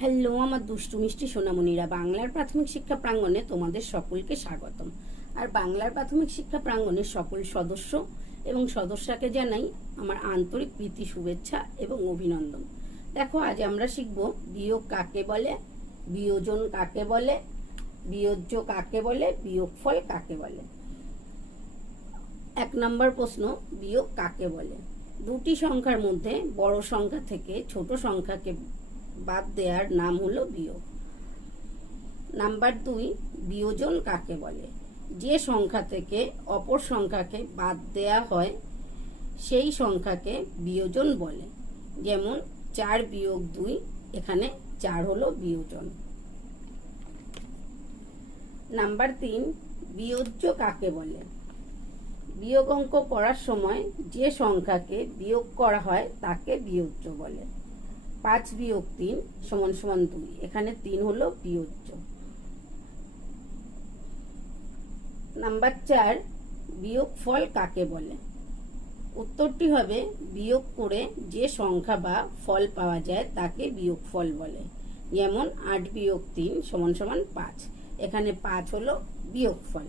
Hello, আমার দুষ্টু মিষ্টি সোনামণিরা। বাংলার প্রাথমিক শিক্ষা প্রাঙ্গণে তোমাদের সকলকে স্বাগতম। আর বাংলার প্রাথমিক শিক্ষা প্রাঙ্গণের সকল সদস্য এবং সদস্যাকে জানাই আমার আন্তরিক প্রীতি, শুভেচ্ছা এবং অভিনন্দন। দেখো, আজ আমরা শিখব বিয়োগ কাকে বলে, বিয়োজন কাকে বলে, বিয়োজ্য কাকে বলে, বিয়োগফল কাকে বলে। এক নম্বর প্রশ্ন, বিয়োগ কাকে বলে? দুটি সংখ্যার মধ্যে বড় সংখ্যা থেকে ছোট সংখ্যাকে বাদ দেওয়ার নাম হলো বিয়োগ। নাম্বার দুই, বিয়োজন কাকে বলে? যে সংখ্যা থেকে অপর সংখ্যাকে বাদ দেয়া হয়, সেই সংখ্যাকে বিয়োজন বলে। যেমন, চার বিয়োগ দুই, এখানে চার হলো বিয়োজন। নাম্বার তিন, বিয়োজ্য কাকে বলে? বিয়োগ অঙ্ক করার সময় যে সংখ্যাকে বিয়োগ করা হয়, তাকে বিয়োজ্য বলে। পাঁচ বিয়োগ তিন সমান সমান দুই। এখানে তিন হলো বিয়োজ্য। নাম্বার চার, বিয়োগ ফল কাকে বলে? উত্তরটি হবে বিয়োগ করে যে সংখ্যা বা ফল পাওয়া যায় তাকে বিয়োগ ফল বলে। যেমন আট বিয়োগ তিন সমান সমান পাঁচ। এখানে পাঁচ হলো বিয়োগ ফল।